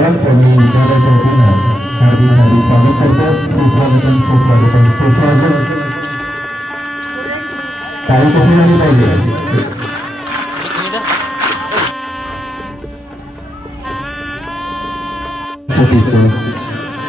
सर्वात सगळे विचाराच्या वतीनं हार्दिक हार्दिक स्वागत करतो सुस्वागतम सुस्वागतम सुस्वागत काही कशी झाली पाहिजे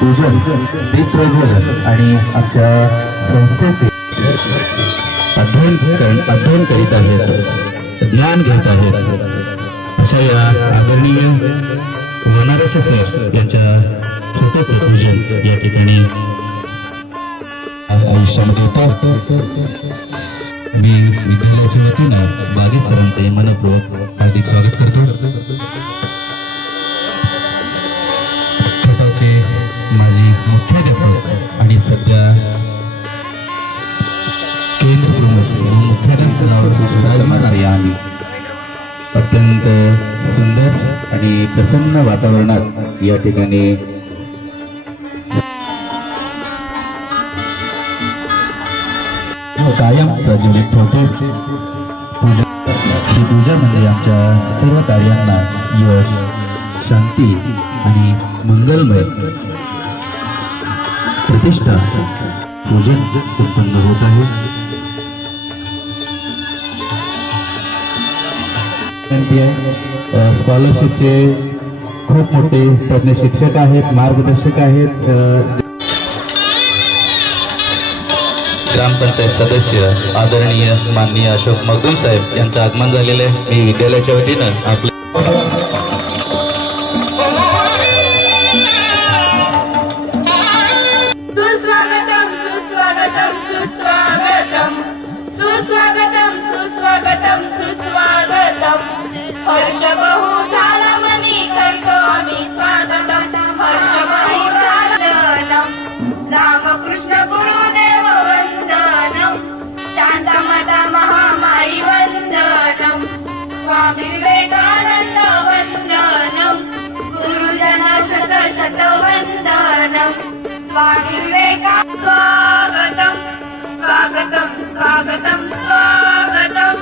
पूजन दीपप्रज्वलन आणि आमच्या संस्थेचे अध्ययन कर- अध्ययन करीत आहेत ज्ञान घेत आहेत. अशा या आदरणीय वनारस सर यांच्या छोट्याचं पूजन या ठिकाणी आयुष्यामध्ये येतं मी विद्यालयाच्या वतीनं बागेश सरांचे मनपूर्वक हार्दिक स्वागत करतो. छोटाचे माझे मुख्याध्यापक आणि सध्या केंद्र प्रमुख मुख्याध्यापकावर मुख्याध्यान विराजमान आहे आम्ही अत्यंत सुंदर आणि प्रसन्न वातावरणात या ठिकाणी हो, कायम प्रज्वलित होते. पूजा ही पूजा म्हणजे आमच्या सर्व कार्यांना यश शांती आणि मंगलमय. प्रतिष्ठा पूजन संपन्न होत आहे. विनंती आहे स्कॉलरशिपचे खूप मोठे तज्ज्ञ शिक्षक आहेत मार्गदर्शक आहेत. ग्रामपंचायत सदस्य आदरणीय माननीय अशोक मगदूम साहेब यांचं आगमन झालेलं आहे. मी विद्यालयाच्या वतीनं आपले स्वागतं स्वागतं स्वागतं स्वागतम।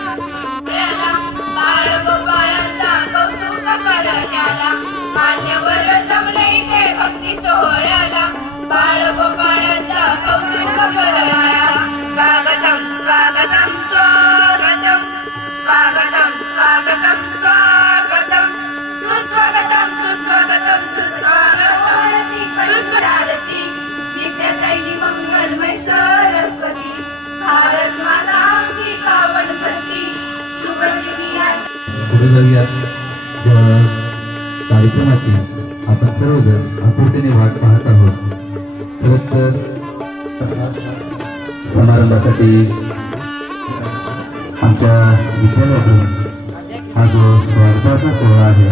याला बाळगोपाळांचा कौतुक करण्याला मान्यवर जमले ते भक्ती सोहळ्याला बाळगोपाळांचा कौतुक पुढे जाऊया ज्या कार्यक्रमाची आपण सर्वजण आकृतीने वाट पाहत आहोत. खरंच तर समारंभासाठी आमच्या विद्यालयातून हा जो स्वागताचा सोहळा आहे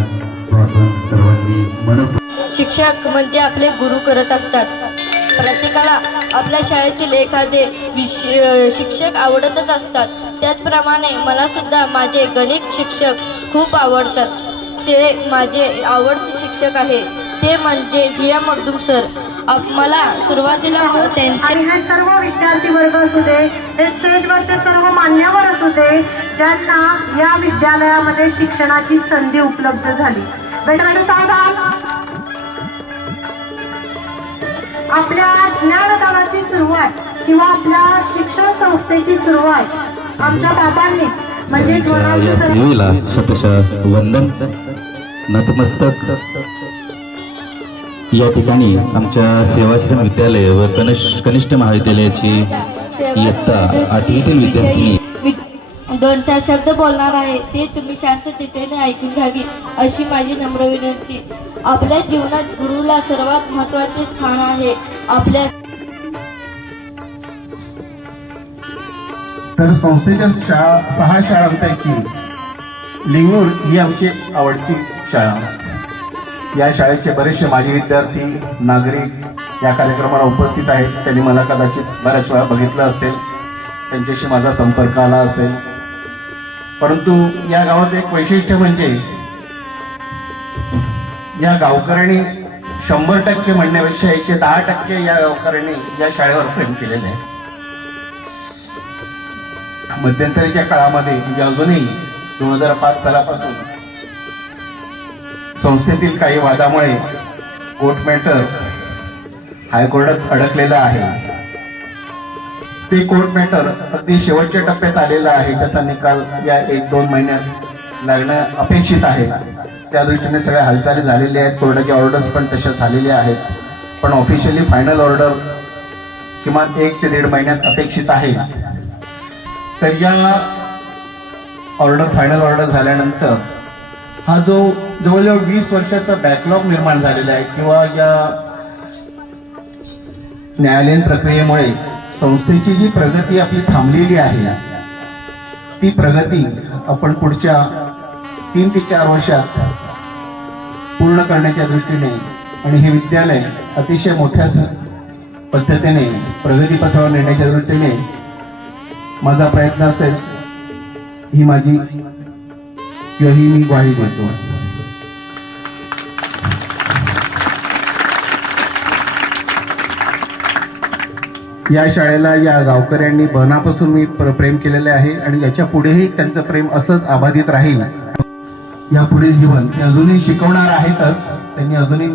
तो आपण सर्वांनी मनपूर्वक शिक्षक म्हणजे आपले गुरु करत असतात. प्रत्येकाला आपल्या शाळेतील एखादे विश शिक्षक आवडतच असतात. त्याचप्रमाणे मला सुद्धा माझे गणित शिक्षक खूप आवडतात. ते माझे आवडते शिक्षक आहे. ते म्हणजे एम मगदूम सर. आप- मला सुरुवातीला त्यांचे हे सर्व विद्यार्थी वर्ग असू दे हे स्टेजवरचे सर्व मान्यवर असू दे ज्यांना या विद्यालयामध्ये शिक्षणाची संधी उपलब्ध झाली. सावधान आपल्या ज्ञानदानाची सुरुवात किंवा आपल्या शिक्षण संस्थेची सुरुवात आमच्या बाबांनीच म्हणजे या सेवेला शतशः वंदन नतमस्तक. या ठिकाणी आमच्या सेवाश्रम विद्यालय व कनिष्ठ कनिष्ठ महाविद्यालयाची इयत्ता आठवीतील विद्यार्थिनी वि- दोन चार शब्द बोलणार आहे. ते तुम्ही शांततेने ऐकून घ्यावी अशी माझी नम्र विनंती. आपल्या जीवनात गुरुला सर्वात महत्त्वाचे स्थान आहे. आपल्या तर संस्थेच्या शाळा सहा शाळांपैकी लिंगूर ही आमची आवडती शाळा. या शाळेचे बरेचसे माजी विद्यार्थी नागरिक या कार्यक्रमाला उपस्थित आहेत. त्यांनी मला कदाचित बऱ्याच वेळा बघितलं असेल. त्यांच्याशी माझा संपर्क आला असेल. परंतु या गावात एक वैशिष्ट्य म्हणजे या गावकऱ्यांनी शंभर टक्के म्हणण्यापेक्षा एकशे दहा टक्के या गावकऱ्यांनी या शाळेवर प्रेम केलेलं आहे मध्यंतरीच्या काळामध्ये म्हणजे अजूनही दोन हजार पाच सालापासून संस्थेतील काही वादामुळे कोर्ट मॅटर हायकोर्टात अडकलेलं आहे. ते कोर्ट मॅटर अगदी शेवटच्या टप्प्यात आलेलं आहे. त्याचा निकाल या एक दोन महिन्यात लागणं अपेक्षित आहे. त्या दृष्टीने सगळ्या हालचाली झालेल्या आहेत. कोर्टाचे ऑर्डर्स पण तशा झालेल्या आहेत. पण ऑफिशियली फायनल ऑर्डर किमान एक ते दीड महिन्यात अपेक्षित आहे. तर या ऑर्डर फायनल ऑर्डर झाल्यानंतर हा जो जवळजवळ वीस वर्षाचा बॅकलॉग निर्माण झालेला आहे किंवा या न्यायालयीन प्रक्रियेमुळे संस्थेची जी प्रगती आपली थांबलेली आहे ती प्रगती आपण पुढच्या तीन ते चार वर्षात पूर्ण करण्याच्या दृष्टीने आणि हे विद्यालय अतिशय मोठ्या पद्धतीने प्रगतीपथावर नेण्याच्या दृष्टीने माझा प्रयत्न असेल ही माझी किंवा ही मी ग्वाही देतो या शाळेला या गावकऱ्यांनी बहनापासून मी प्रेम केलेले आहे आणि याच्या पुढेही त्यांचं प्रेम असंच अबाधित राहील. या पुढील जीवन ते अजूनही शिकवणार आहेतच त्यांनी अजूनही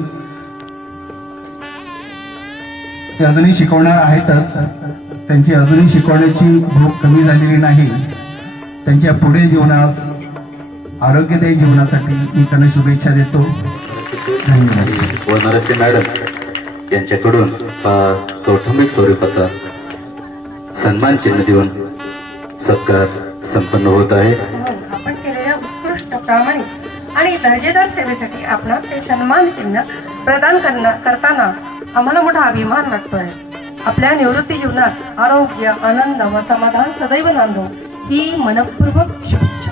ते अजूनही शिकवणार आहेतच. त्यांची अजूनही शिकवण्याची भूक कमी झालेली नाही. त्यांच्या पुढे जीवनात आरोग्यदायी जीवनासाठी मी त्यांना शुभेच्छा देतो. धन्यवाद. मॅडम यांच्याकडून कौटुंबिक स्वरूपाचा सन्मान चिन्ह देऊन सत्कार संपन्न होत आहे. आपण केलेल्या उत्कृष्ट प्रामाणिक आणि दर्जेदार सेवेसाठी आपणास हे सन्मान चिन्ह प्रदान करताना आम्हाला मोठा अभिमान वाटतोय. आपल्या निवृत्ती जीवनात आरोग्य आनंद व समाधान सदैव नांदो ही मनपूर्वक शुभेच्छा.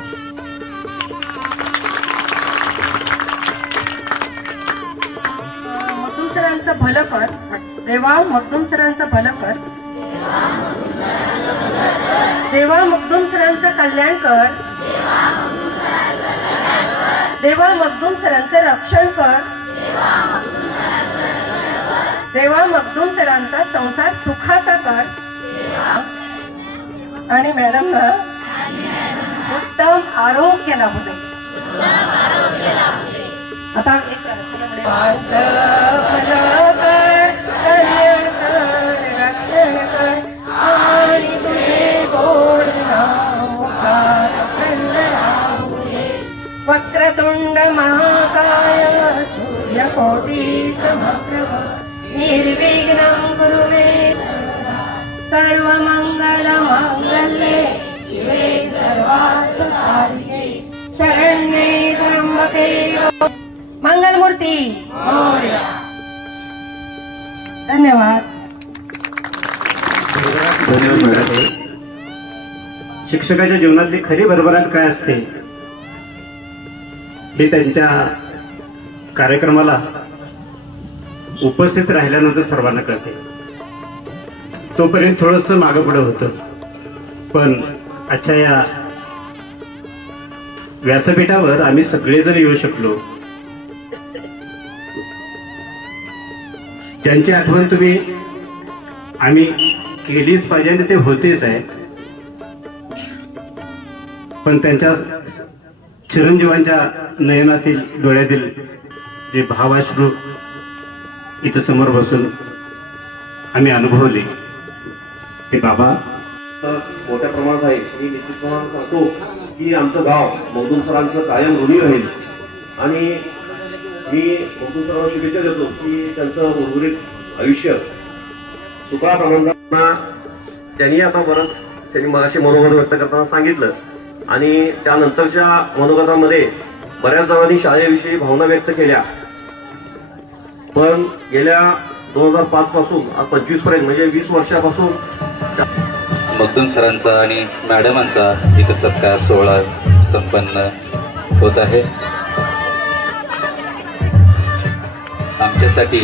मगदूम सरांचं भलं कर. देवा मगदूम सरांचं भलं कर. देवा मगदूम सरांचं कल्याण कर. देवा मगदूम सरांचं रक्षण कर. तेव्हा मखदूम सरांचा संसार सुखाचा कर आणि मॅडम ना उत्तम आरोग्य लाभू दे आता एक रक्षण कर आणि तुझे गोड वक्रतुंड महाकाय सूर्यकोटी. निर्विघ्नं शिवे सर्वार्थ साधिके शरण्ये. मंगलमूर्ती। मोरया. धन्यवाद। शिक्षकाच्या जीवनातली खरी भरभराट काय असते? हे त्यांच्या कार्यक्रमाला उपस्थित राहिल्यानंतर सर्वांना कळते. तोपर्यंत थोडंसं मागं पुढं होतं. पण आजच्या या व्यासपीठावर आम्ही सगळेजण येऊ शकलो. त्यांची आठवण तुम्ही आम्ही केलीच पाहिजे आणि ते होतेच आहे. पण त्यांच्या चिरंजीवांच्या नयनातील डोळ्यातील जे भावाश्रू इथं समोर बसून आम्ही अनुभवले की बाबा मोठ्या प्रमाणात आहे. मी निश्चित प्रमाणात सांगतो की आमचं गाव मौदूम सरांचं कायम ऋणी राहील. आणि मी मौदूम सरांना शुभेच्छा देतो की त्यांचं उर्वरित आयुष्य सुखा आनंदांना त्यांनी आता बरंच त्यांनी मगाशी मनोगत व्यक्त करताना सांगितलं. आणि त्यानंतरच्या मनोगतामध्ये बऱ्याच जणांनी शाळेविषयी भावना व्यक्त केल्या. पण गेल्या दोन हजार पाच पासून आज पंचवीसपर्यंत म्हणजे वीस वर्षापासून मगदूम सरांचा आणि मॅडमांचा इथं सत्कार सोहळा संपन्न होत आहे. आमच्यासाठी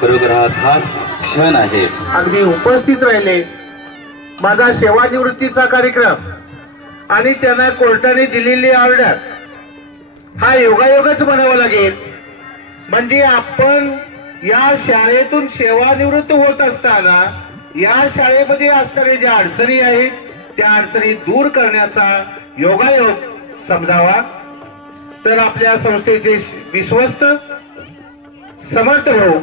खरोखर हा खास क्षण आहे. अगदी उपस्थित राहिले. माझा सेवानिवृत्तीचा कार्यक्रम आणि त्यांना कोर्टाने दिलेली ऑर्डर हा योगायोगच म्हणावा लागेल. म्हणजे आपण या शाळेतून सेवानिवृत्त होत असताना या शाळेमध्ये असणाऱ्या ज्या अडचणी आहेत त्या अडचणी दूर करण्याचा योगायोग समजावा. तर आपल्या संस्थेचे विश्वस्त समर्थ भाऊ